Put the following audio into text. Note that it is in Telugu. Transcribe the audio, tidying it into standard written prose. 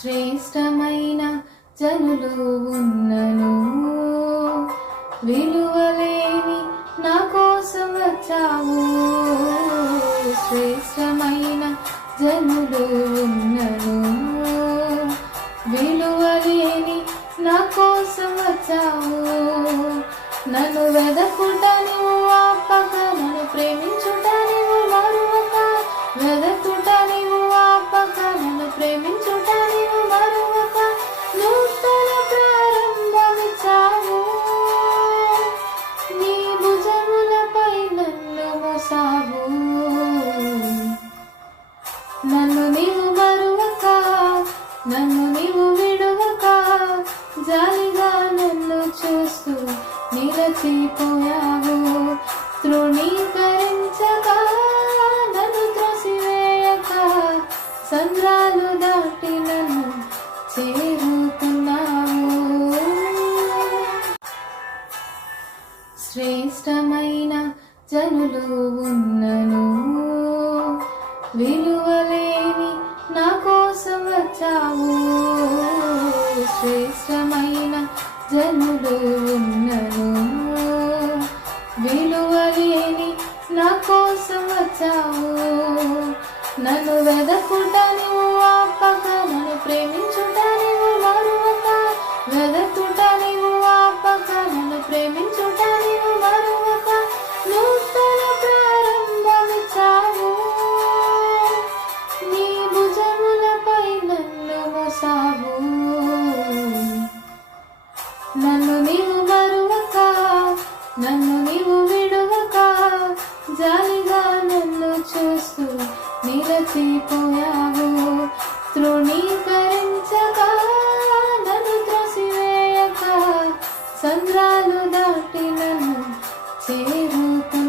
శ్రేష్టమైన జనులు ఉన్నను, విలువలేని నా కోసం వచ్చావు. శ్రేష్టమైన జనులు ఉన్నను, విలువలేని నా కోసం వచ్చావు. నన్ను వెదకుట నీవు ఆపక, నన్ను ప్రేమించుట నీవు మరువక. వెదకుట నీవు ఆపక, నన్ను ప్రేమించుట నీవు మరువక. నూతన ప్రారంభమిచ్చావు, నీ భుజములపై నన్ను మోసావు. నన్ను నీవు మరువక, నన్ను నీవు విడువక, జాలిగా నన్ను చూస్తూ నిలచిపోయావు. తృణీకరించక, నన్ను త్రోసివేయక, సంద్రాలు దాటి నన్ను చేరుకున్నావు. శ్రేష్టమైన జనులు ఉన్నను, విలువలేని నా కోసం వచ్చావు. శ్రేష్టమైన జనులు ఉన్నను, విలువలేని నా కోసం వచ్చావు. నన్ను వెదకుట నీవు ఆపక, నన్ను ప్రేమించుట నీవు మరువక. వెదకుట నీవు ఆపక, నన్ను ప్రేమించుట నీవు మరువక. నూతన ప్రారంభమిచ్చావు, నీ భుజములపై నన్ను మోసావు. నన్ను నీవు మరువక, నన్ను నీవు విడువక, జాలిగా నన్ను చూస్తూ నిలచిపోయావు. తృణీకరించక, నన్ను త్రోసివేయక, సంద్రాలు దాటి నన్ను చేరుకున్నావు.